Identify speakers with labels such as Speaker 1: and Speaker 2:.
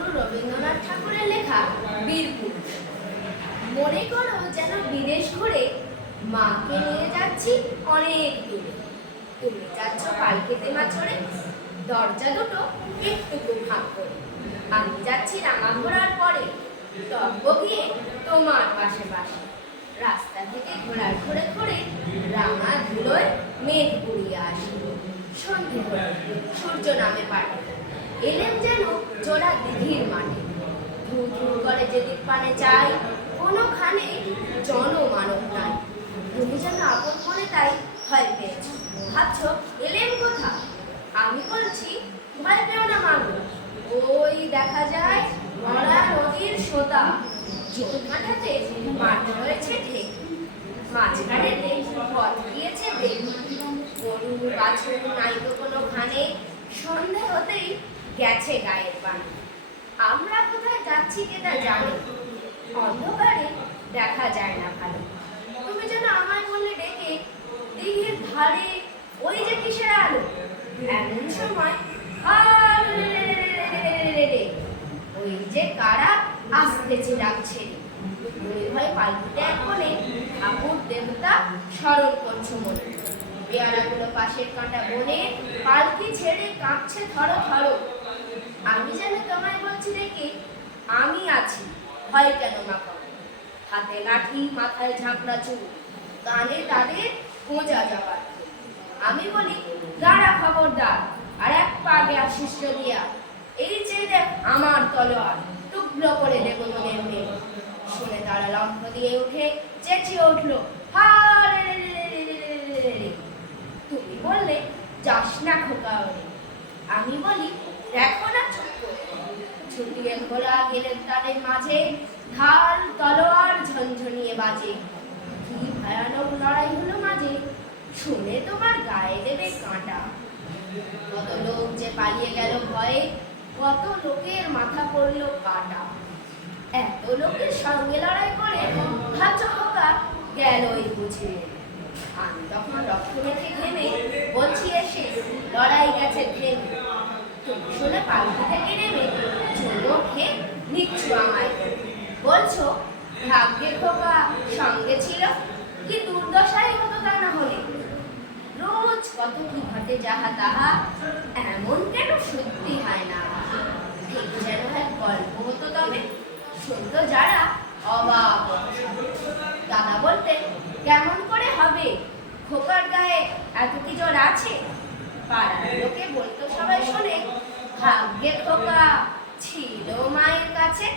Speaker 1: কবিগুরু রবীন্দ্রনাথ ঠাকুরের লেখা বীরপুর। মনে করো যেন বিদেশ ঘুরে মাকে নিয়ে যাচ্ছি অনেক দূরে। তুমি যাচ্ছ পালকেতে মা চড়ে দরজা দুটো একটুকু ফাঁক করে। আমি যাচ্ছি রাঙা ঘোরার পরে, তর্ক গিয়ে তোমার পাশে পাশে। রাস্তা থেকে ঘোড়ার ঘুরে ঘুরে রাঙা ধুলোয় মেঘ পুড়িয়ে আসি। সন্ধে হলো, সূর্য নামে পাটে এলেন যেন জোড়া দিঘির মাঠে। ধু ধু করে যেদিক পানে চাই, কোনোখানে জনমানব নাই। তুমি যেন আপন মনে তাই ভয় পেয়েছ। ভাবছ, এলেন কোথা? আমি বলছি, ভয় পেও না মাগো ওই দেখা যায় মরা নদীর সোতা। কাটাতে মাঠ রয়েছে ঢেকে মাঝখানে পথ গিয়েছে বেগ। গরু, বাছুর নাই তো কোনো খানে সন্ধে হতেই গেছে গায়ের পানি। আমরা কোথায় যাচ্ছি কেটা জানি? অন্ধকারে দেখা যায় না ভালো। তুমি যেন আমায় বললে ডেকে দিঘির ধারে ওই যে কিসের আলো? এমন সময় ওই যে কারা আসতেছে ডাকছে। নির্ভয় পাল্টুতে এখনই ঠাকুর দেবতা স্মরণ করছ মনে। পেয়ারাগুলো পাশের কাঁটা বনে পালকি ছেড়ে কাঁপছে ধরো ধরো। আমি যেন তোমায় বলছি দেখি আমি আছি ভয় কেন মাখা হাতে লাঠি মাথায় ঝাঁকড়া চুল কানে তাদের খোঁজা যাবার আমি বলি দাঁড়া খবরদার আর এক পাগে আসিস দিয়া এই যে দেখ আমার তলোয়ার টুকরো করে দেবো তোদের মেয়ে শুনে তারা লম্ব দিয়ে উঠে চেঁচিয়ে উঠল তুমি বললে যাস না খোকা আমি বলি দেখো না ছোট্ট ছুটিয়ে ঘোড়া গেলেন মাঝে, ঢাল, তলোয়ার ঝনঝনিয়ে বাজে। কি ভয়ানক লড়াই হলো মাঝে, শুনে তোমার গায়ে দেবে কাঁটা। কত লোক যে পালিয়ে গেল ভয়ে, কত লোকের মাথা পড়ল কাটা। এত লোকের সঙ্গে লড়াই করে ভাবছ খোকা গেলই বুঝে। আমি তখন রক্ত মেখে ঘেমে বলছি, এসে লড়াই গেছে, থেমে। তুমি পালকি থেকে নেমে চুলো খেয়ে নিচ্ছ আমায় বলছো ভাগ্যে খোকা সঙ্গে ছিল, কি দুর্দশাই হতো তা না হলে? রোজ কত কি ঘটে যাহা তাহা, এমন কেন সত্যি হয় না? ঠিক যেন এক গল্প হতো তবে শুনতো যারা অবাক। দাদা বলতেন, কেমন করে হবে? খোকার গায়ে এত কি জোর আছে? লোকে বলতো সবাই শোনে ভাগ্যের খোকা ছিল মায়ের কাছে।